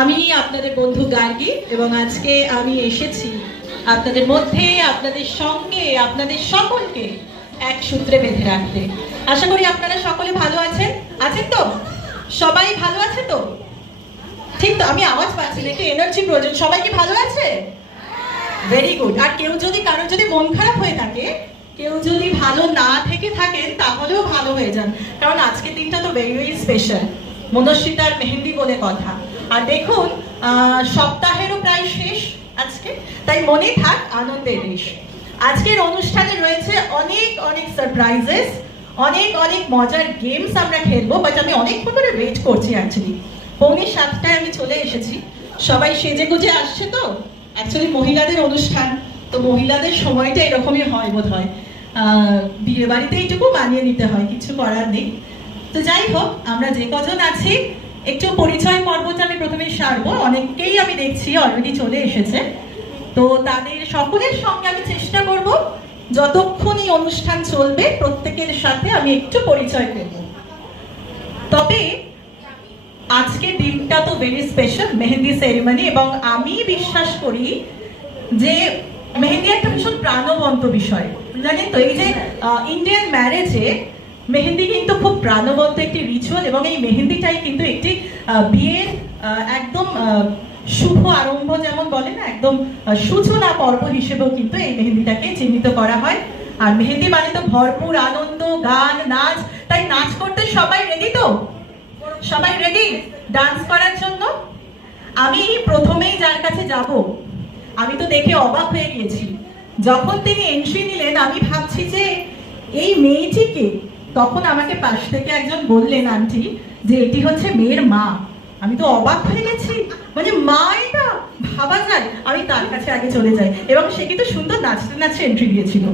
আমি আপনাদের বন্ধু গার্গী এবং আজকে আমি এসেছি আপনাদের মধ্যে, আপনাদের সঙ্গে, আপনাদের সকলকে এক সূত্রে বেঁধে রাখতে। আশা করি আপনারা সকলে ভালো আছেন। আছেন তো? সবাই ভালো আছে তো? ঠিক তো? আমি আওয়াজ পাচ্ছি না, একটু এনার্জি প্রয়োজন। সবাই কি ভালো আছে? Very good. আর কেউ যদি কারোর যদি মন খারাপ হয়ে থাকে, কেউ যদি ভালো না থেকে থাকেন, তাহলেও ভালো হয়ে যান, কারণ আজকের দিনটা তো ভেরি ভেরি স্পেশাল। মনস্বিতার মেহেন্দি বলে কথা। আর দেখুন, সপ্তাহেরও প্রায় শেষ আজকে, তাই মনে থাক আনন্দের রেশ। আজকের অনুষ্ঠানে রয়েছে অনেক অনেক সারপ্রাইজেস, অনেক অনেক মজার গেমস আমরা খেলবো। বাট আমি অনেকক্ষণ ধরে ওয়েট করছি অ্যাকচুয়ালি। 6:45 আমি চলে এসেছি। সবাই সেজে গুজে আসছে তো। অ্যাকচুয়ালি মহিলাদের অনুষ্ঠান, তো মহিলাদের সময়টা এরকমই হয় বোধ হয়। বিয়ে বাড়িতে এইটুকু মানিয়ে নিতে হয়, কিছু করার নেই। তো যাই হোক, আমরা যে কজন আছি একটু পরিচয় পর্বটা আমি প্রথমে সারবো। অনেককেই আমি দেখছি অলরেডি চলে এসেছে, তো তাদের সকলের সঙ্গে আমি চেষ্টা করব যতক্ষণ এই অনুষ্ঠান চলবে প্রত্যেকের সাথে আমি একটু পরিচয় করব। তবে আজকের দিনটা তো ভেরি স্পেশাল, মেহেন্দি সেরিমনি, এবং আমি বিশ্বাস করি যে মেহেন্দি একটা ভীষণ প্রাণবন্ত বিষয়। জানেন তো, এই যে ইন্ডিয়ান ম্যারেজে মেহেন্দি কিন্তু খুব প্রাণবন্ত একটি রিচুয়াল, এবং এই মেহেন্দিটাই কিন্তু একটি বিয়ের একদম শুভ আরম্ভ, যেমন বলে না, একদম সূচনা পর্ব হিসেবেও কিন্তু এই মেহেন্দিটাকে চিহ্নিত করা হয়। আর মেহেন্দি মানে তো ভরপুর আনন্দ, গান, নাচ। তাই নাচ করতে সবাই রেডি তো? সবাই রেডি ডান্স করার জন্য? আমি প্রথমেই যার কাছে যাব, আমি তো দেখে অবাক হয়ে গিয়েছি। যখন তিনি এন্ট্রি নিলেন, আমি ভাবছি যে এই মেয়েটিকে, তখন আমাকে পাশ থেকে একজন বললেন, আন্টি, যে এটি হচ্ছে মেয়ের মা। আমি তো অবাক হয়ে গেছি, মানে মা এটা ভাবা যায়? আমি তার কাছে আগে চলে যাই, এবং সে কিন্তু সুন্দর নাচতে নাচতে এন্ট্রি দিয়েছিল।